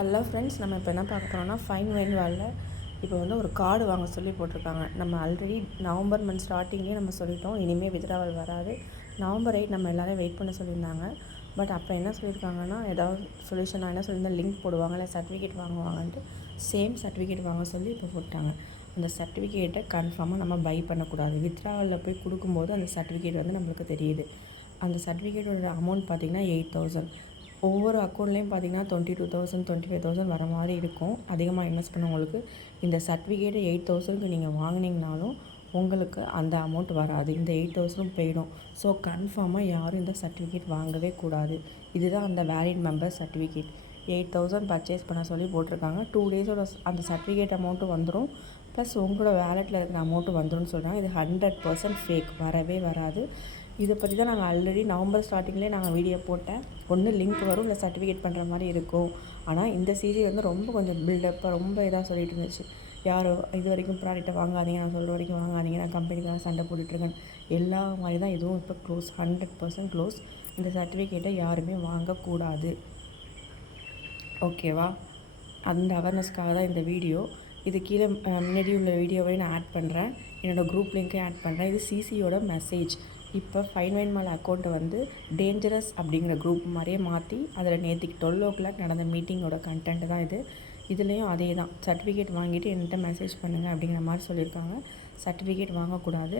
Hello friends, நம்ம இப்போ என்ன பார்க்க போகிறோம்னா ஃபைன் வைன் வாலில் இப்போ வந்து ஒரு கார்டு வாங்க சொல்லி போட்டிருக்காங்க. நம்ம ஆல்ரெடி நவம்பர் மந்த் ஸ்டார்டிங்கே நம்ம சொல்லிட்டோம், இனிமேல் வித்ட்ராவல் வராது. நவம்பர் 8 நம்ம எல்லோரும் வெயிட் பண்ண சொல்லியிருந்தாங்க. பட் அப்போ என்ன சொல்லியிருக்காங்கன்னா, ஏதாவது சொல்யூஷன் நான் என்ன சொல்லியிருந்தேன், லிங்க் போடுவாங்க இல்லை சர்டிஃபிகேட் வாங்குவாங்கன்ட்டு சேம் சர்டிஃபிகேட் வாங்க சொல்லி இப்போ போட்டாங்க. அந்த சர்டிஃபிகேட்டை கன்ஃபார்மாக நம்ம பை பண்ணக்கூடாது. வித்ட்ராவலில் போய் கொடுக்கும்போது அந்த சர்டிஃபிகேட் வந்து நம்மளுக்கு தெரியுது. அந்த சர்டிஃபிகேட்டோட அமௌண்ட் பார்த்திங்கன்னா 8,000. ஒவ்வொரு அக்கௌண்ட்லேயும் பார்த்திங்கன்னா 22,000 25,000 வர மாதிரி இருக்கும். அதிகமாக இன்வெஸ்ட் பண்ணவங்களுக்கு இந்த சர்டிஃபிகேட்டை 8,000க்கு நீங்கள் வாங்கினீங்கனாலும் உங்களுக்கு அந்த அமௌண்ட் வராது. இந்த 8,000 போயிடும். ஸோ கன்ஃபார்மாக யாரும் இந்த சர்டிஃபிகேட் வாங்கவே கூடாது. இதுதான் அந்த வேலிட் மெம்பர் சர்டிஃபிகேட். 8,000 பர்ச்சேஸ் பண்ண சொல்லி போட்டிருக்காங்க. 2 டேஸோட அந்த சர்டிஃபிகேட் அமௌண்ட்டும் வந்துடும், ப்ளஸ் உங்களோட வேலெட்டில் இருக்கிற அமௌண்ட்டும் வந்துடும் சொல்கிறாங்க. இது 100% ஃபேக், வரவே வராது. இதை பற்றி தான் நாங்கள் ஆல்ரெடி நவம்பர் ஸ்டார்டிங்லேயே நாங்கள் வீடியோ போட்டேன். ஒன்று லிங்க் வரும், இல்லை சர்டிஃபிகேட் பண்ணுற மாதிரி இருக்கும். ஆனால் இந்த சீரி வந்து ரொம்ப கொஞ்சம் பில்டப்பாக ரொம்ப இதாக சொல்லிட்டு இருந்துச்சு. யாரோ இது வரைக்கும் ப்ராடக்ட்டை வாங்காதீங்க, நான் சொல்கிற வரைக்கும் வாங்காதீங்க, நான் கம்பெனிக்காக சண்டை போட்டுட்ருக்கேன், எல்லா மாதிரி தான் இதுவும் இப்போ க்ளோஸ், 100% க்ளோஸ். இந்த சர்டிஃபிகேட்டை யாருமே வாங்கக்கூடாது. ஓகேவா? அந்த அவேர்னஸ்க்காக தான் இந்த வீடியோ. இது கீழே முன்னாடி உள்ள வீடியோவை நான் ஆட் பண்ணுறேன், என்னோடய குரூப் லிங்க்கையும் ஆட் பண்ணுறேன். இது சிசியோட மெசேஜ். இப்போ ஃபைன் வைன் மால் அக்கௌண்ட்டை வந்து டேஞ்சரஸ் அப்படிங்கிற குரூப் மாதிரியே மாற்றி அதில் நேற்றுக்கு 12 o'clock நடந்த மீட்டிங்கோட கண்டென்ட் தான் இது. இதுலேயும் அதே தான், சர்டிஃபிகேட் வாங்கிட்டு என்கிட்ட மெசேஜ் பண்ணுங்கள் அப்படிங்கிற மாதிரி சொல்லியிருக்காங்க. சர்டிஃபிகேட் வாங்கக்கூடாது.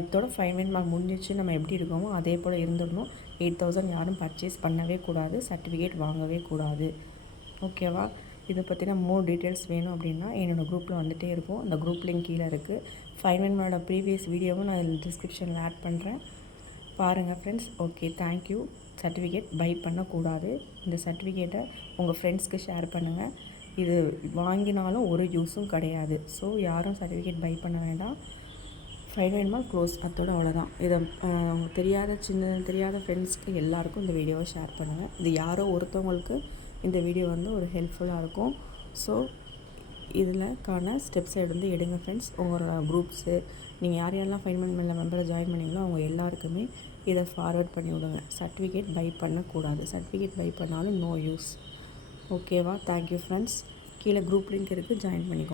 இதோட ஃபைன் வைன் மால் முடிஞ்சிச்சு, நம்ம எப்படி இருக்கோமோ அதே போல் இருந்துடணும். 8,000 யாரும் பர்ச்சேஸ் பண்ணவே கூடாது, சர்டிஃபிகேட் வாங்கவே கூடாது. ஓகேவா? இதை பற்றின மோர் டீட்டெயில்ஸ் வேணும் அப்படின்னா என்னோடய குரூப்பில் வந்துகிட்டே இருக்கும். அந்த குரூப் லிங்க் கீழே இருக்குது. ஃபைன் வைன் மாலோட ப்ரீவியஸ் வீடியோவும் நான் இதில் டிஸ்கிரிப்ஷனில் ஆட் பண்ணுறேன், பாருங்கள் friends. Okay, thank you. Certificate buy பண்ணக்கூடாது. இந்த சர்டிஃபிகேட்டை உங்கள் ஃப்ரெண்ட்ஸ்க்கு ஷேர் பண்ணுங்கள். இது வாங்கினாலும் ஒரு யூஸும் கிடையாது. ஸோ யாரும் சர்டிஃபிகேட் பை பண்ண வேண்டாம். ஃபைன் வைன் மால் க்ளோஸ், அதோட அவ்வளோதான். இதை தெரியாத ஃப்ரெண்ட்ஸ்க்கு எல்லாேருக்கும் இந்த வீடியோவை ஷேர் பண்ணுங்கள். இது யாரோ ஒருத்தவங்களுக்கு இந்த வீடியோ வந்து ஒரு ஹெல்ப்ஃபுல்லாக இருக்கும். ஸோ இதில்க்கான ஸ்டெப்ஸை எடுங்க ஃப்ரெண்ட்ஸ். உங்களோட குரூப்ஸு, நீங்கள் யாரெல்லாம் ஃபைன் வைன் மாலில் மெம்பரை ஜாயின் பண்ணிங்களோ அவங்க எல்லாருக்குமே இதை ஃபார்வர்ட் பண்ணி விடுங்க. சர்டிஃபிகேட் பை பண்ணக்கூடாது. சர்டிஃபிகேட் பை பண்ணாலும் நோ யூஸ். ஓகேவா? Thank you friends. கீழே குரூப் லிங்க் இருக்குது, ஜாயின் பண்ணிக்கோங்க.